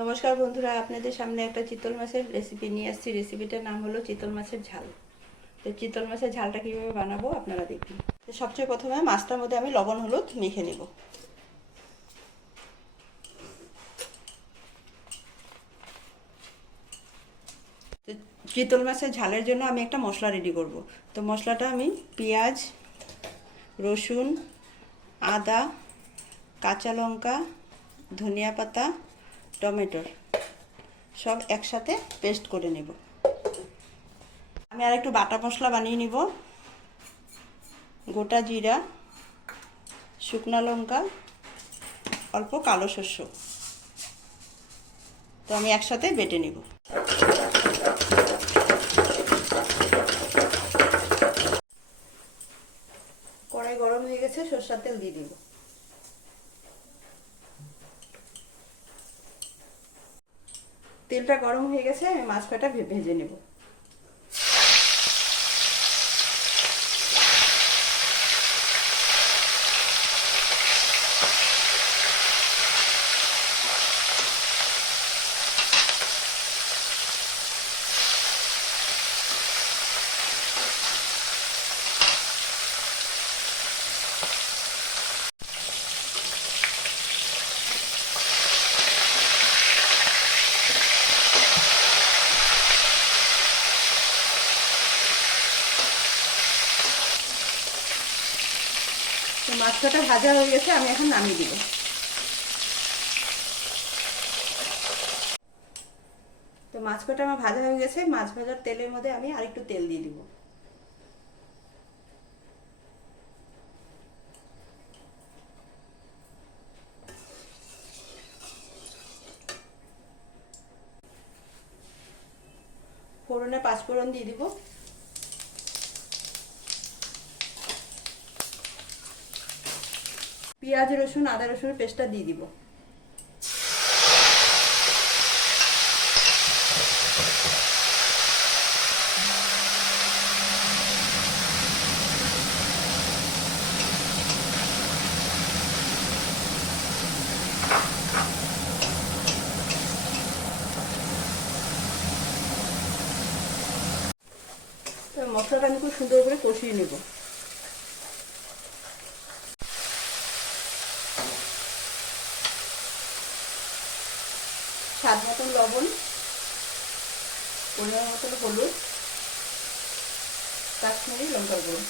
নমস্কার বন্ধুরা, আপনাদের সামনে একটা চিতল মাছের রেসিপি নিয়ে আসছি। রেসিপিটার নাম হলো চিতল মাছের ঝাল। তো চিতল মাছের ঝালটা কীভাবে বানাবো আপনারা দেখুন। তো সবচেয়ে প্রথমে মাছটার মধ্যে আমি লবণ হলুদ মেখে নেব। তো চিতল মাছের ঝালের জন্য আমি একটা মশলা রেডি করব। তো মশলাটা আমি পেঁয়াজ, রসুন, আদা, কাঁচা লঙ্কা, ধনিয়া পাতা, টমেটোর সব একসাথে পেস্ট করে নেব। আমি আর একটু বাটা মশলা বানিয়ে নিব। গোটা জিরা, শুকনো লঙ্কা, অল্প কালো শস্য, তো আমি একসাথে বেটে নিব। কড়াই গরম হয়ে গেছে, সরষের তেল দিয়ে দিব। তেলটা গরম হয়ে গেছে, আমি মাছ কটা ভেজে নেব। তো মাছ কটা ভাজা হয়ে গেছে, আমি এখন নামিয়ে দিব। তো মাছ কটা আমার ভাজা হয়ে গেছে। মাছ ভাজার তেলের মধ্যে আমি আরেকটু তেল দিয়ে দিব। ফোড়নে পাঁচফোড়ন দিয়ে দিব। পেঁয়াজ, রসুন, আদা রসুনের পেস্টটা দিয়ে দিব। তো মশলাটা আমি খুব সুন্দর করে কষিয়ে নেব। স্বাদ মতন লবণ, পরিমাণ মতন হলুদ, কাশ্মীরি লঙ্কার গুঁড়ো।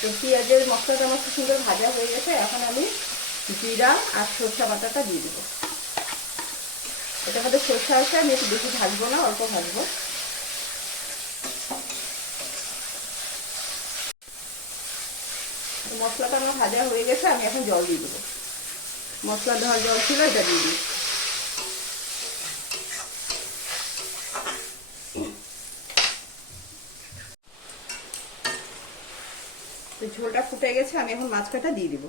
তো পেঁয়াজের মশলাটা আমার খুব সুন্দর ভাজা হয়ে গেছে। এখন আমি জিরা আর সরষা বাটাটা দিয়ে দেবো। এটার মধ্যে সরষা আছে, আমি একটু বেশি ভাজবো না, অল্প ভাজবো। মশলাটা আমার ভাজা হয়ে গেছে, আমি এখন জল দিয়ে দেবো। মশলা ধোয়ার জল ছিল, এটা দিয়ে দিই। তো ঝোলটা ফুটে গেছে, আমি এখন মাছ কাটা দিয়ে দিব।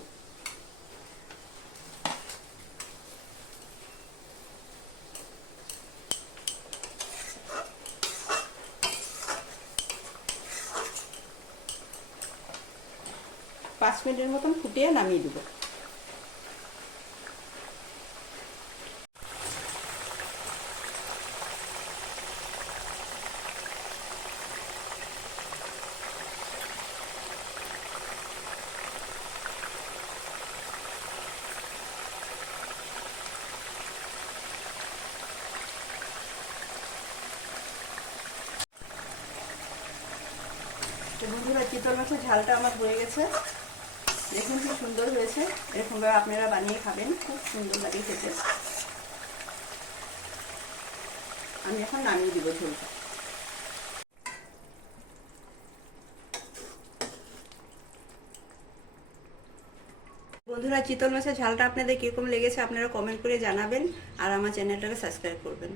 পাঁচ মিনিটের মতন ফুটিয়ে নামিয়ে দেবো। তো বন্ধুরা, চিতল মাছের ঝালটা আমার হয়ে গেছে। দেখুন কি সুন্দর হয়েছে। এরকমভাবে আপনারা বানিয়ে খাবেন, খুব সুন্দর লাগে খেতে। আমি এখন নামিয়ে দিব ঝোলটা। বন্ধুরা, চিতল মাছের ঝালটা আপনাদের কীরকম লেগেছে আপনারা কমেন্ট করে জানাবেন, আর আমার চ্যানেলটাকে সাবস্ক্রাইব করবেন।